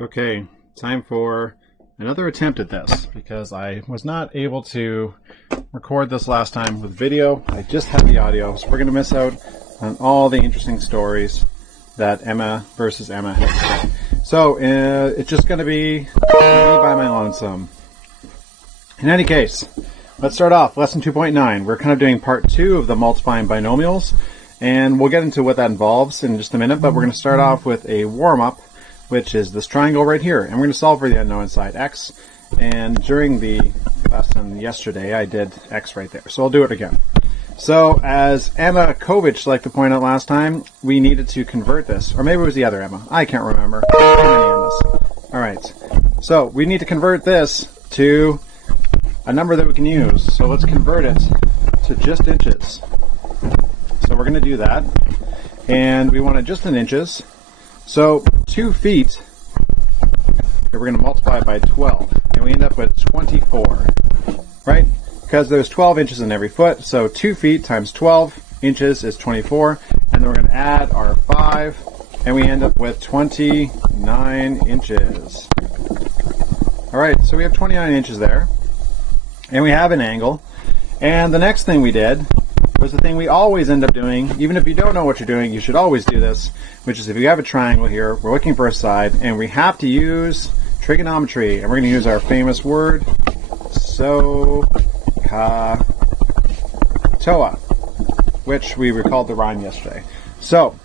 Okay, time for another attempt at this because I was not able to record this last time with video. I just had the audio, so we're going to miss out on all the interesting stories that Emma versus Emma has. So it's just going to be me by my lonesome. In any case, let's start off. Lesson 2.9. We're kind of doing part 2 of the multiplying binomials, and we'll get into what that involves in just a minute, but we're going to start off with a warm-up, which is this triangle right here. And we're going to solve for the unknown side, x. And during the lesson yesterday, I did x right there. So I'll do it again. So as Emma Kovich liked to point out last time, we needed to convert this. Or maybe it was the other Emma. I can't remember. Too many Emmas. All right. So we need to convert this to a number that we can use. So let's convert it to just inches. So we're going to do that. And we want it just in inches. So 2 feet, we're going to multiply it by 12, and we end up with 24, right? Because there's 12 inches in every foot, so 2 feet times 12 inches is 24, and then we're going to add our 5, and we end up with 29 inches. All right, so we have 29 inches there, and we have an angle, and the next thing we did was the thing we always end up doing. Even if you don't know what you're doing, you should always do this, which is if you have a triangle here, we're looking for a side, and we have to use trigonometry, and we're going to use our famous word, SOHCAHTOA, which we recalled the rhyme yesterday. So,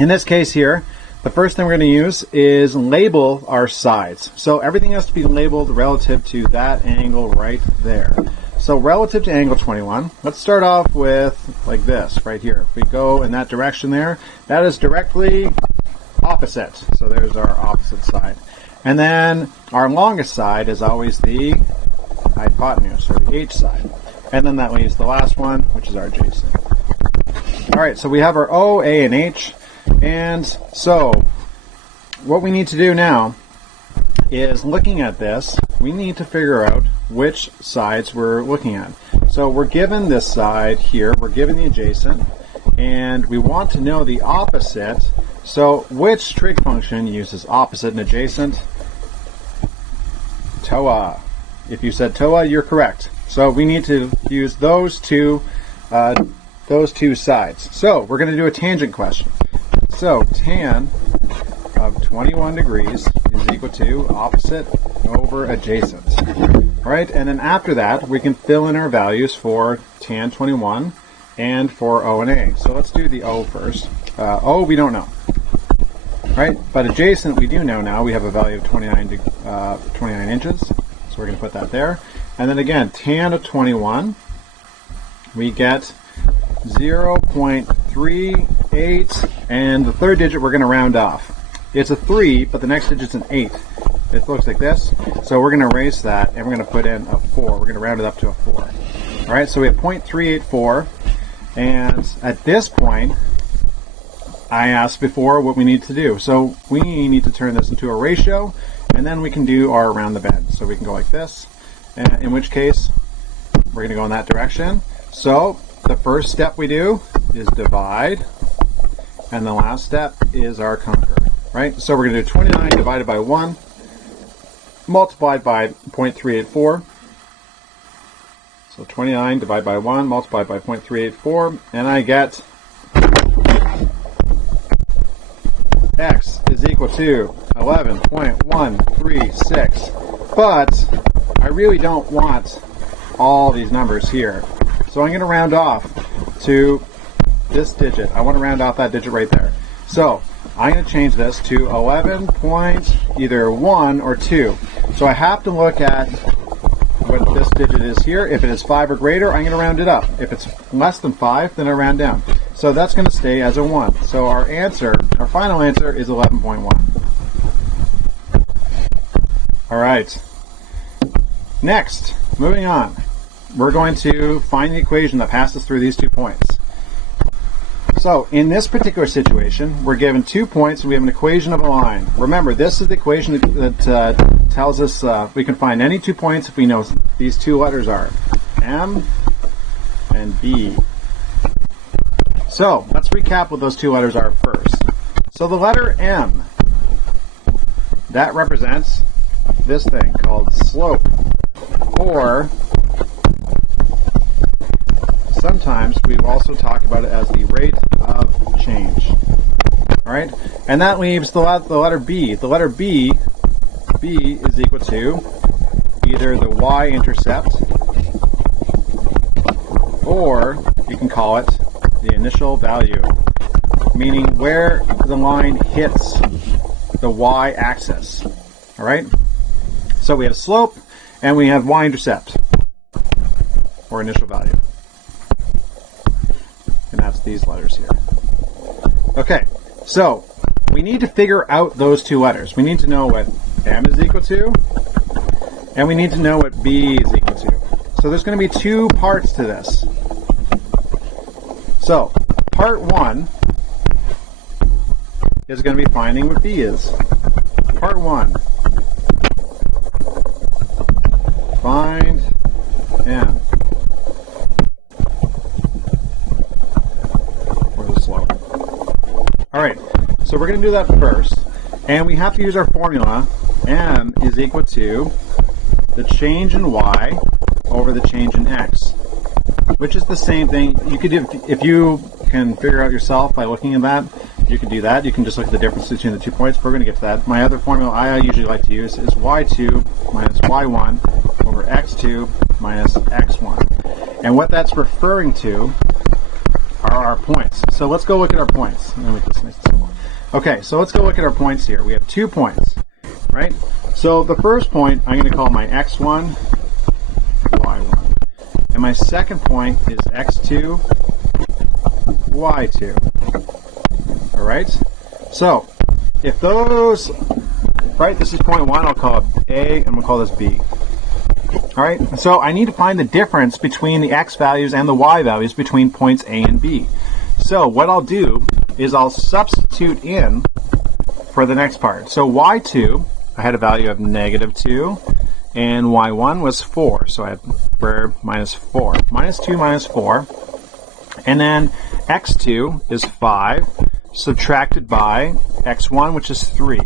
in this case here, the first thing we're going to use is label our sides. So everything has to be labeled relative to that angle right there. So relative to angle 21, let's start off with like this right here. If we go in that direction there, that is directly opposite. So there's our opposite side. And then our longest side is always the hypotenuse, or the H side. And then that leaves the last one, which is our adjacent. All right, so we have our O, A, and H. And so what we need to do now is, looking at this, we need to figure out which sides we're looking at. So we're given this side here, we're given the adjacent, and we want to know the opposite. So which trig function uses opposite and adjacent? TOA. If you said TOA, you're correct. So we need to use those two sides. So we're going to do a tangent question. So tan of 21 degrees is equal to opposite over adjacent. All right, and then after that, we can fill in our values for tan 21 and for O and A. So let's do the O first. O we don't know, right? But adjacent we do know now. We have a value of 29 inches, so we're going to put that there. And then again, tan of 21, we get 0.38, and the third digit we're going to round off. It's a 3, but the next digit's an 8. It looks like this. So we're going to erase that, and we're going to put in a 4. We're going to round it up to a 4. All right, so we have 0.384. And at this point, I asked before what we need to do. So we need to turn this into a ratio, and then we can do our around the bend. So we can go like this, in which case we're going to go in that direction. So the first step we do is divide, and the last step is our conquer. Right? So we're going to do 29 divided by 1 multiplied by 0.384. So 29 divided by 1 multiplied by 0.384, and I get x is equal to 11.136. But I really don't want all these numbers here. So I'm going to round off to this digit. I want to round off that digit right there. So I'm going to change this to 11 point either 1 or 2. So I have to look at what this digit is here. If it is 5 or greater, I'm going to round it up. If it's less than 5, then I round down. So that's going to stay as a 1. So our answer, our final answer is 11.1. All right. Next, moving on, we're going to find the equation that passes through these 2 points. So in this particular situation, we're given 2 points and we have an equation of a line. Remember, this is the equation that tells us we can find any 2 points if we know these 2 letters are M and B. So let's recap what those 2 letters are first. So the letter M that represents this thing called slope, or sometimes we also talk about it as the rate of change. All right, and that leaves the letter B. The letter B is equal to either the y-intercept, or you can call it the initial value, meaning where the line hits the y-axis. All right, so we have slope and we have y-intercept, or initial value, and that's these letters here. Okay, so we need to figure out those two letters. We need to know what M is equal to, and we need to know what B is equal to. So there's going to be two parts to this. So part one is going to be finding what B is. Part one, find M, or the slope. All right, so we're going to do that first, and we have to use our formula. M is equal to the change in y over the change in x, which is the same thing. You could do, if you can figure out yourself by looking at that, you can do that. You can just look at the difference between the 2 points. We're going to get to that. My other formula I usually like to use is y2 minus y1 over x2 minus x1. And what that's referring to are our points. So let's go look at our points. Let me make this nice and simple. Okay, so let's go look at our points here. We have 2 points, right? So the first point I'm going to call my x1, y1. And my second point is x2, y2. All right? So if those, right, this is point 1, I'll call it A, and we'll call this B. All right? So I need to find the difference between the x values and the y values between points A and B. So what I'll do is I'll substitute in for the next part. So y2, I had a value of -2, and y1 was 4. So I had minus 4. Minus 2 minus 4. And then x2 is 5, subtracted by x1, which is 3.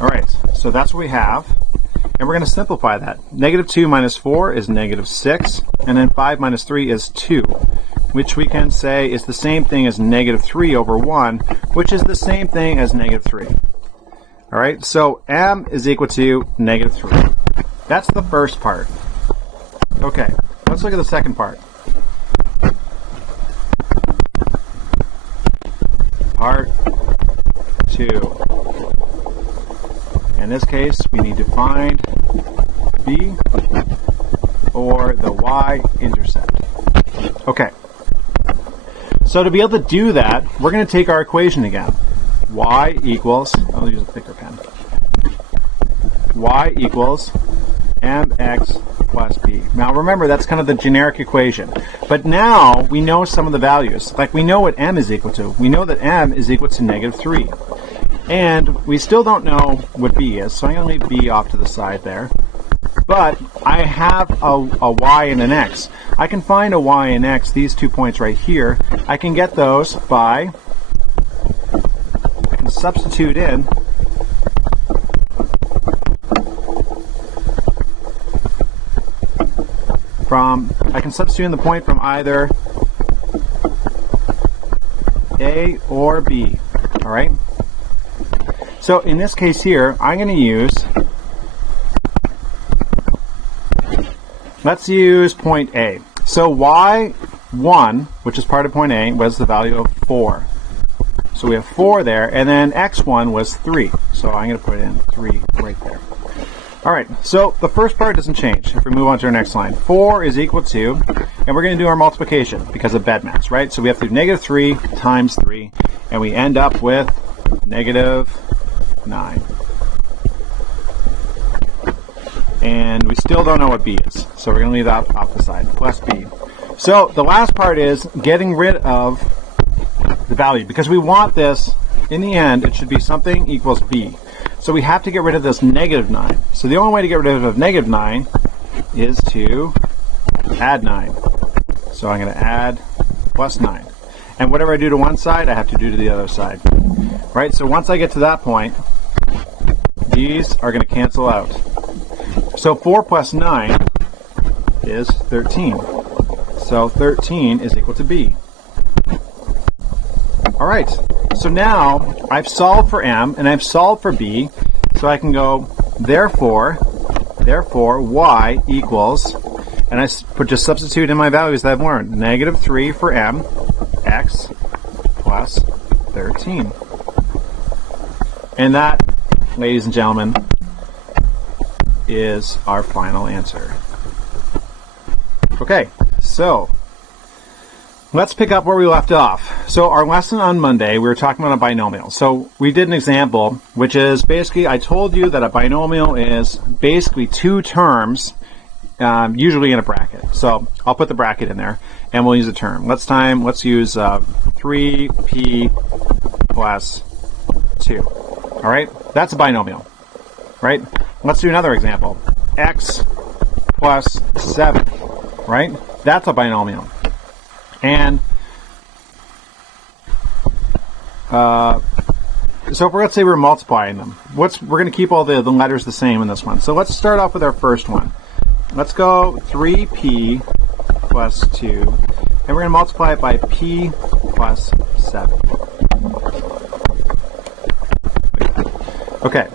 All right, so that's what we have. And we're going to simplify that. -2 minus 4 is -6, and then 5 minus 3 is 2, which we can say is the same thing as -3 over 1, which is the same thing as -3. All right, so M is equal to -3. That's the first part. Okay, let's look at the second part. Part 2. In this case, we need to find B, or the y-intercept. Okay. So to be able to do that, we're going to take our equation again. Y equals, I'll use a thicker pen. Y equals mx plus b. Now remember, that's kind of the generic equation. But now we know some of the values. Like we know what m is equal to. We know that m is equal to -3. And we still don't know what b is, so I'm going to leave b off to the side there. But I have a y and an x. I can find a y and x, these 2 points right here. I can get those by, I can substitute in I can substitute in the point from either A or B. All right? So in this case here, I'm going to use, let's use point A. So y1, which is part of point A, was the value of 4. So we have 4 there, and then x1 was 3. So I'm going to put in 3 right there. All right, so the first part doesn't change. If we move on to our next line, 4 is equal to, and we're going to do our multiplication because of bedmass, right? So we have to do -3 times 3, and we end up with -9. And we still don't know what b is, so we're going to leave that off the side, plus b. So the last part is getting rid of the value, because we want this, in the end, it should be something equals b. So we have to get rid of this -9. So the only way to get rid of -9 is to add 9. So I'm going to add plus 9. And whatever I do to one side, I have to do to the other side. Right? So once I get to that point, these are going to cancel out. So 4 plus 9 is 13. So 13 is equal to B. All right, so now I've solved for M and I've solved for B, so I can go, therefore Y equals, and I just substitute in my values that I've learned, -3 for M, X plus 13. And that, ladies and gentlemen, is our final answer. Okay, so let's pick up where we left off. So our lesson on Monday, we were talking about a binomial. So we did an example, which is basically, I told you that a binomial is basically two terms, usually in a bracket. So I'll put the bracket in there, and we'll use a term. Let's use 3p plus 2. All right, that's a binomial, right? Let's do another example. X plus 7, right? That's a binomial. And so let's say we're multiplying them. We're going to keep all the letters the same in this one. So let's start off with our first one. Let's go 3p plus 2, and we're going to multiply it by p plus 7. Okay,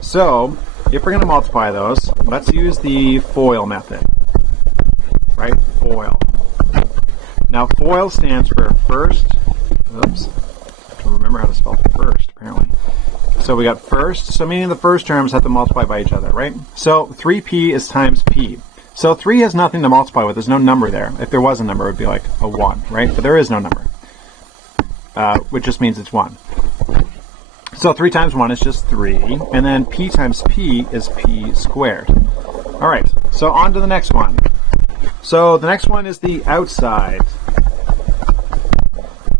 so if we're going to multiply those, let's use the FOIL method, right? FOIL. Now, FOIL stands for first, oops, I have to remember how to spell first, apparently. So we got first, so meaning the first terms have to multiply by each other, right? So 3p is times p. So 3 has nothing to multiply with, there's no number there. If there was a number, it would be like a 1, right? But there is no number, which just means it's 1. So 3 times 1 is just 3, and then p times p is p squared. All right, so on to the next one. So the next one is the outside.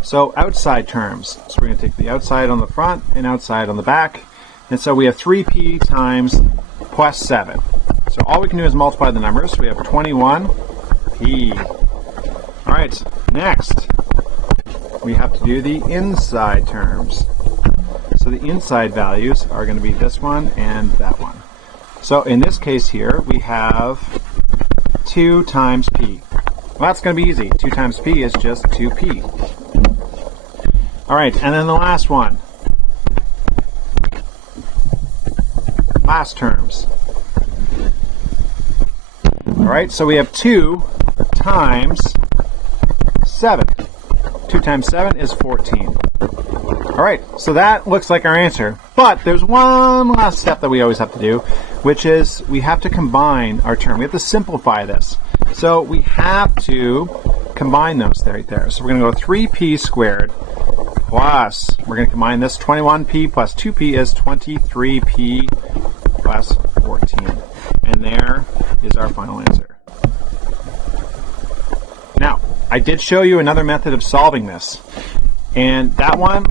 So outside terms. So we're going to take the outside on the front and outside on the back. And so we have 3p times plus 7. So all we can do is multiply the numbers. We have 21p. All right, next we have to do the inside terms. So the inside values are going to be this one and that one. So in this case here, we have 2 times p. Well, that's going to be easy. 2 times p is just 2p. All right, and then the last one. Last terms. All right, so we have 2 times 7. 2 times 7 is 14. All right, so that looks like our answer. But there's one last step that we always have to do, which is we have to combine our term. We have to simplify this. So we have to combine those right there. So we're going to go 3p squared plus, we're going to combine this, 21p plus 2p is 23p plus 14. And there is our final answer. Now, I did show you another method of solving this. And that one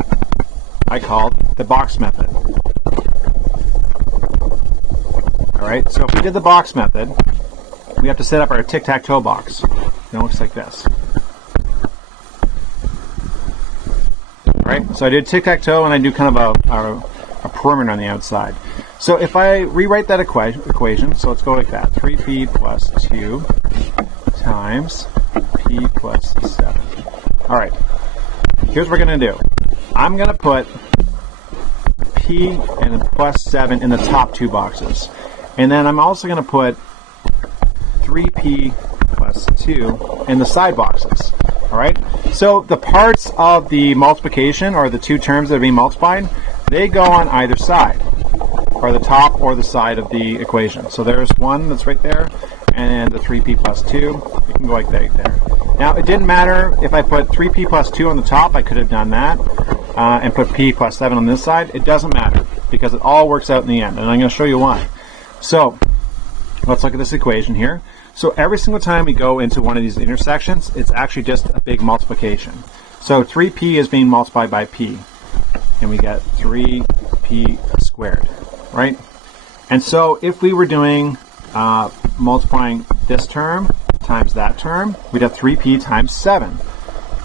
I called the box method. All right, so if we did the box method, we have to set up our tic-tac-toe box. And it looks like this. All right, so I did tic-tac-toe and I do kind of a perimeter on the outside. So if I rewrite that equation, so let's go like that. 3p plus 2 times p plus 7. All right, here's what we're going to do. I'm going to put p and plus 7 in the top two boxes. And then I'm also going to put 3p plus 2 in the side boxes. All right? So the parts of the multiplication, or the two terms that are being multiplied, they go on either side, or the top or the side of the equation. So there's one that's right there, and the 3p plus 2, it can go like that there. Now, it didn't matter if I put 3p plus 2 on the top, I could have done that, and put p plus 7 on this side. It doesn't matter, because it all works out in the end, and I'm going to show you why. So, let's look at this equation here. So every single time we go into one of these intersections, it's actually just a big multiplication. So 3p is being multiplied by p, and we get 3p squared, right? And so if we were doing multiplying this term times that term, we'd have 3p times 7,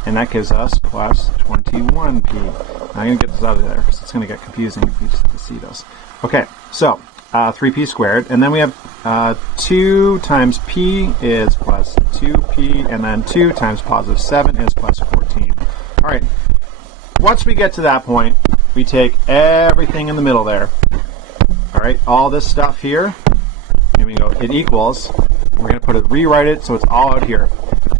and that gives us plus 21p. Now I'm going to get this out of there because it's going to get confusing if we just have to see those. Okay, So 3p squared, and then we have 2 times p is plus 2p, and then 2 times positive 7 is plus 14. All right, once we get to that point, we take everything in the middle there. All right, all this stuff here, here we go, it equals, we're going to rewrite it so it's all out here.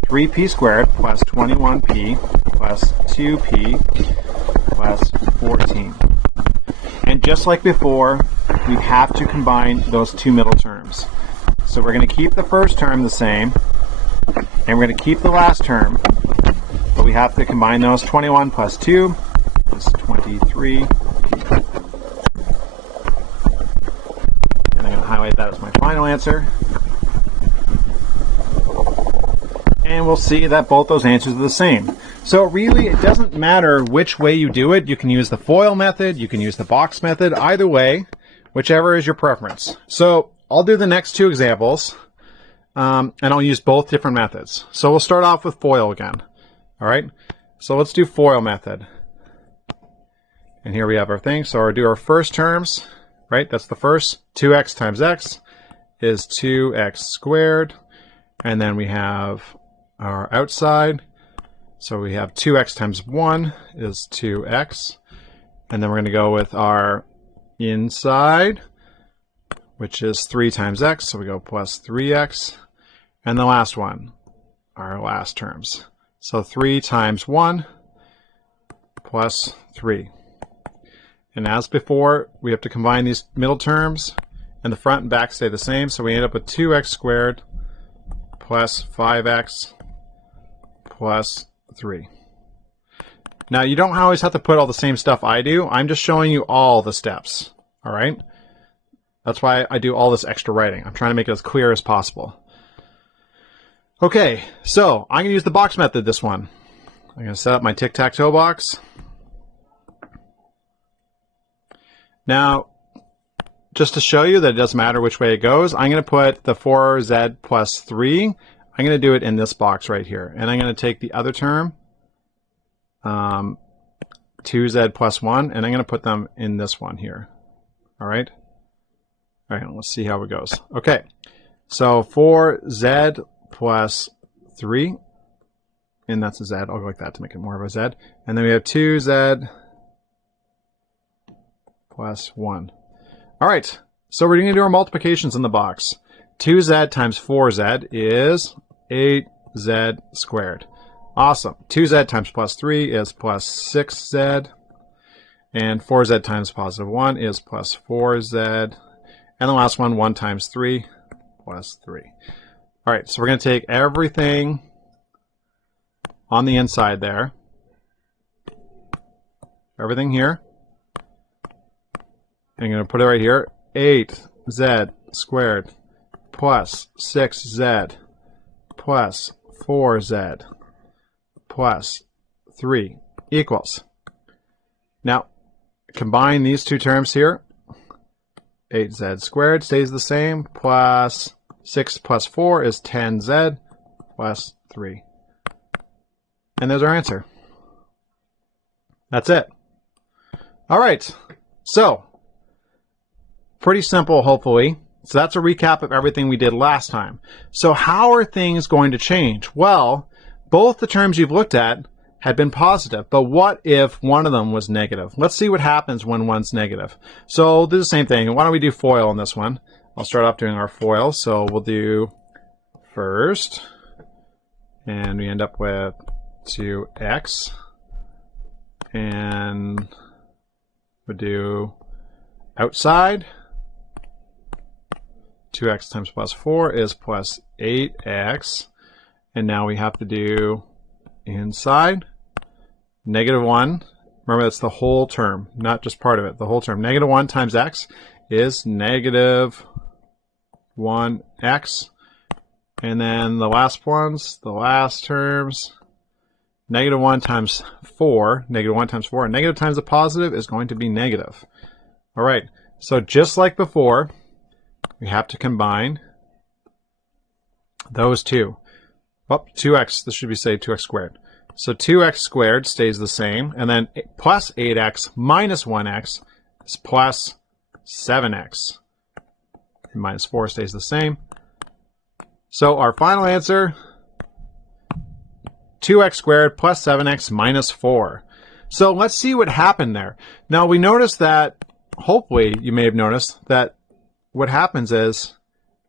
3p squared plus 21p plus 2p plus 14. And just like before, we have to combine those two middle terms. So we're going to keep the first term the same, and we're going to keep the last term, but we have to combine those. 21 plus 2 is 23. And I'm going to highlight that as my final answer. And we'll see that both those answers are the same. So really, it doesn't matter which way you do it. You can use the FOIL method, you can use the box method, either way, whichever is your preference. So I'll do the next two examples, and I'll use both different methods. So we'll start off with FOIL again. All right, so let's do FOIL method. And here we have our thing. So we'll do our first terms, right? That's the first. 2x times x is 2x squared. And then we have our outside. So we have 2x times 1 is 2x. And then we're going to go with our inside, which is 3 times x. So we go plus 3x. And the last one, our last terms. So 3 times 1 plus 3. And as before, we have to combine these middle terms, and the front and back stay the same. So we end up with 2x squared plus 5x plus 3. Now, you don't always have to put all the same stuff I do. I'm just showing you all the steps, all right? That's why I do all this extra writing. I'm trying to make it as clear as possible. Okay, so I'm going to use the box method this one. I'm going to set up my tic-tac-toe box. Now, just to show you that it doesn't matter which way it goes, I'm going to put the 4z plus 3. I'm going to do it in this box right here. And I'm going to take the other term, 2z plus 1, and I'm going to put them in this one here. All right? All right, let's see how it goes. Okay, so 4z plus 3, and that's a z. I'll go like that to make it more of a z. And then we have 2z plus 1. All right, so we're going to do our multiplications in the box. 2z times 4z is 8z squared. Awesome. 2z times plus 3 is plus 6z. And 4z times positive 1 is plus 4z. And the last one, 1 times 3 plus 3. All right, so we're going to take everything on the inside there. Everything here. I'm going to put it right here. 8z squared plus 6z plus 4z plus 3 equals. Now, combine these two terms here. 8z squared stays the same, plus 6 plus 4 is 10z plus 3. And there's our answer. That's it. All right, so pretty simple, hopefully. So that's a recap of everything we did last time. So how are things going to change? Well, both the terms you've looked at had been positive, but what if one of them was negative? Let's see what happens when one's negative. So we'll do the same thing. Why don't we do FOIL on this one? I'll start off doing our FOIL. So we'll do first, and we end up with 2x, and we'll do outside. 2x times plus 4 is plus 8x. And now we have to do inside. Negative 1. Remember, that's the whole term, not just part of it, the whole term. Negative 1 times x is negative 1x. And then the last ones, the last terms, negative 1 times 4, negative 1 times 4, and negative times a positive is going to be negative. All right, so just like before, we have to combine those two. Oh, 2x, this should be say 2x squared. So 2x squared stays the same, and then plus 8x minus 1x is plus 7x. And minus 4 stays the same. So our final answer, 2x squared plus 7x minus 4. So let's see what happened there. Now we noticed that, hopefully you may have noticed, that what happens is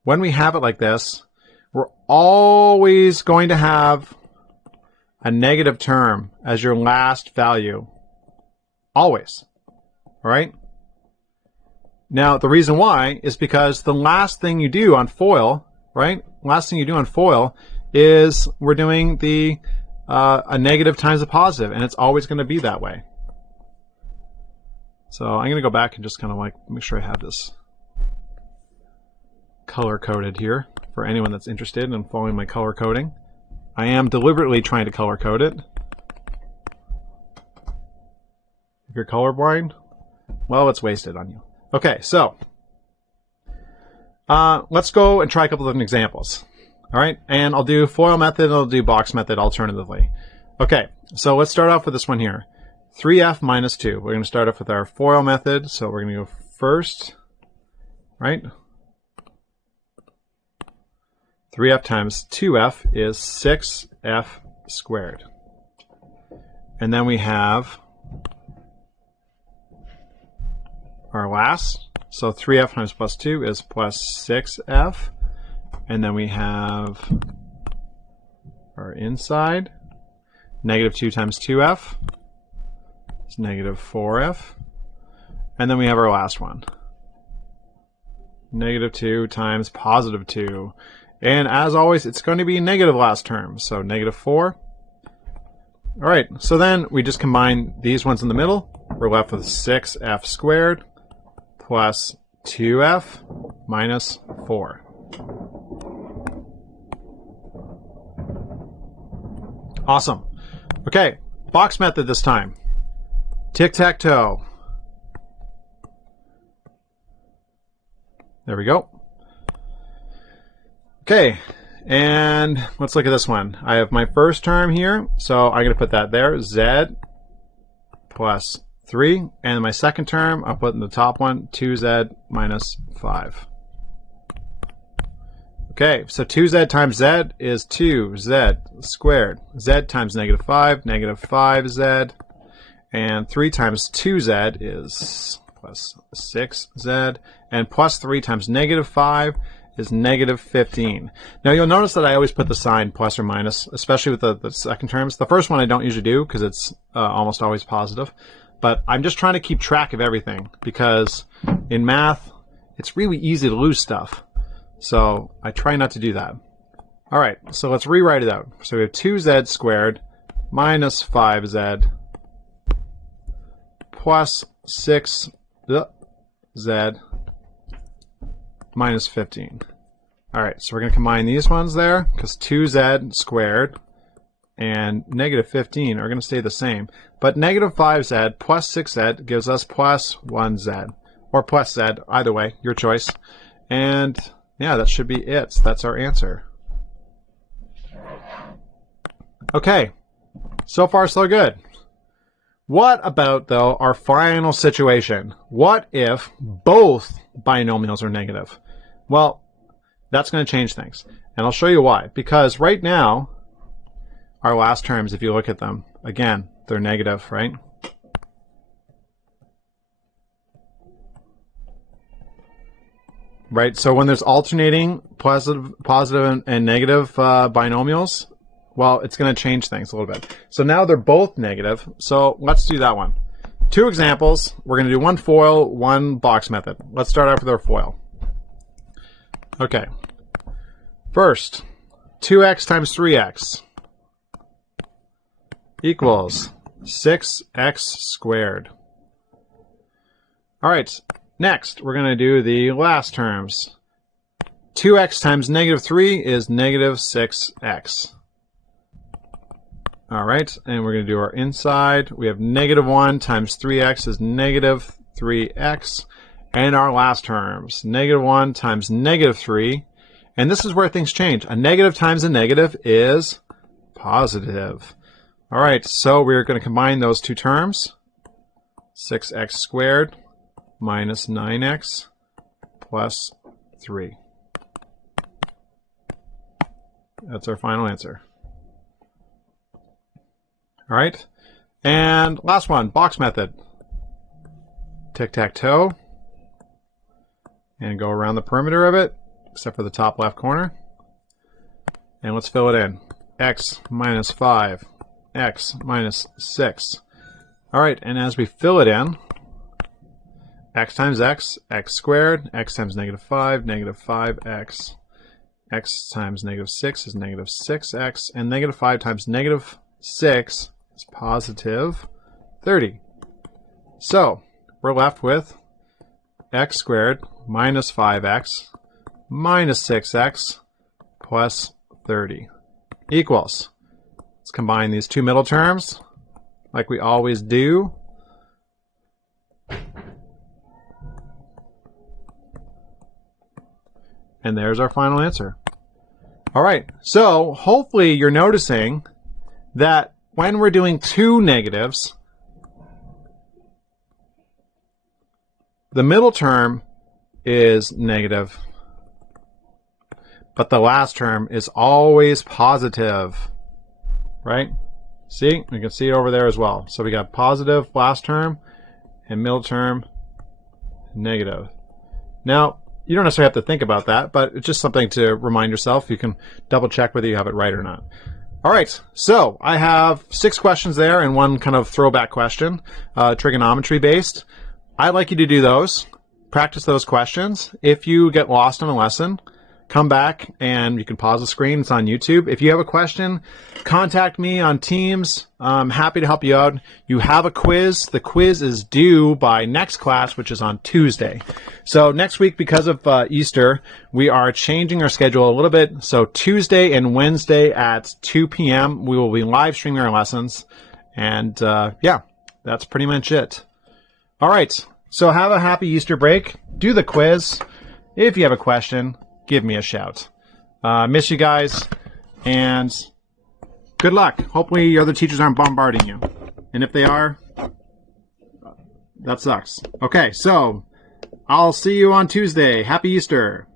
when we have it like this, we're always going to have a negative term as your last value. Always. All right? Now, the reason why is because the last thing you do on FOIL, right? Last thing you do on FOIL is we're doing the a negative times a positive, and it's always going to be that way. So I'm going to go back and just kind of like make sure I have this color coded here for anyone that's interested in following my color coding. I am deliberately trying to color code it. If you're colorblind, well, it's wasted on you. Okay, so let's go and try a couple of different examples. All right, and I'll do FOIL method and I'll do box method alternatively. Okay, so let's start off with this one here. 3f minus 2. We're going to start off with our FOIL method, so we're going to go first, right? 3f times 2f is 6f squared. And then we have our last, so 3f times plus 2 is plus 6f. And then we have our inside, negative 2 times 2f is negative 4f. And then we have our last one, negative 2 times positive 2. And as always, it's going to be negative last term, so negative 4. All right, so then we just combine these ones in the middle. We're left with 6f squared plus 2f minus 4. Awesome. Okay, box method this time. Tic-tac-toe. There we go. Okay, and let's look at this one. I have my first term here, so I'm going to put that there, z plus 3. And my second term, I'll put in the top one, 2z minus 5. Okay, so 2z times z is 2z squared. Z times negative 5, negative 5z. And 3 times 2z is plus 6z. And plus 3 times negative 5 is negative 15. Now you'll notice that I always put the sign plus or minus, especially with the second terms. The first one I don't usually do because it's almost always positive. But I'm just trying to keep track of everything because in math, it's really easy to lose stuff. So I try not to do that. All right, so let's rewrite it out. So we have 2z squared minus 5z plus 6z minus 15. All right, so we're going to combine these ones there because 2z squared and negative 15 are going to stay the same. But negative 5z plus 6z gives us plus 1z, or plus z, either way, your choice. And yeah, that should be it. That's our answer. Okay, so far so good. What about, though, our final situation? What if both binomials are negative? Well, that's going to change things. And I'll show you why. Because right now, our last terms, if you look at them, again, they're negative, right? Right, so when there's alternating positive and negative binomials, well, it's going to change things a little bit. So now they're both negative, so let's do that one. Two examples. We're going to do one FOIL, one box method. Let's start out with our FOIL. Okay. First, 2x times 3x equals 6x squared. All right. Next, we're going to do the last terms. 2x times negative 3 is negative 6x. All right, and we're going to do our inside. We have negative 1 times 3x is negative 3x. And our last terms, negative 1 times negative 3. And this is where things change. A negative times a negative is positive. All right, so we're going to combine those two terms. 6x squared minus 9x plus 3. That's our final answer. All right. And last one, box method. Tic-tac-toe. And go around the perimeter of it, except for the top left corner. And let's fill it in. X minus 5, x minus 6. All right, and as we fill it in, x times x, x squared, x times negative 5, negative 5x, x times negative 6 is negative 6x, and negative 5 times negative 6 is positive 30. So we're left with x squared minus 5x minus 6x plus 30 equals. Let's combine these two middle terms like we always do. And there's our final answer. All right, so hopefully you're noticing that when we're doing two negatives, the middle term is negative, but the last term is always positive, right? See, we can see it over there as well. So we got positive last term and middle term negative. Now, you don't necessarily have to think about that, but it's just something to remind yourself. You can double check whether you have it right or not. All right, so I have 6 questions there and one kind of throwback question, trigonometry based. I'd like you to do those, practice those questions. If you get lost in a lesson, come back and you can pause the screen. It's on YouTube. If you have a question, contact me on Teams. I'm happy to help you out. You have a quiz. The quiz is due by next class, which is on Tuesday. So next week, because of Easter, we are changing our schedule a little bit. So Tuesday and Wednesday at 2 p.m., we will be live streaming our lessons. And yeah, that's pretty much it. All right, so have a happy Easter break. Do the quiz. If you have a question, give me a shout. Miss you guys, and good luck. Hopefully your other teachers aren't bombarding you. And if they are, that sucks. Okay, so I'll see you on Tuesday. Happy Easter.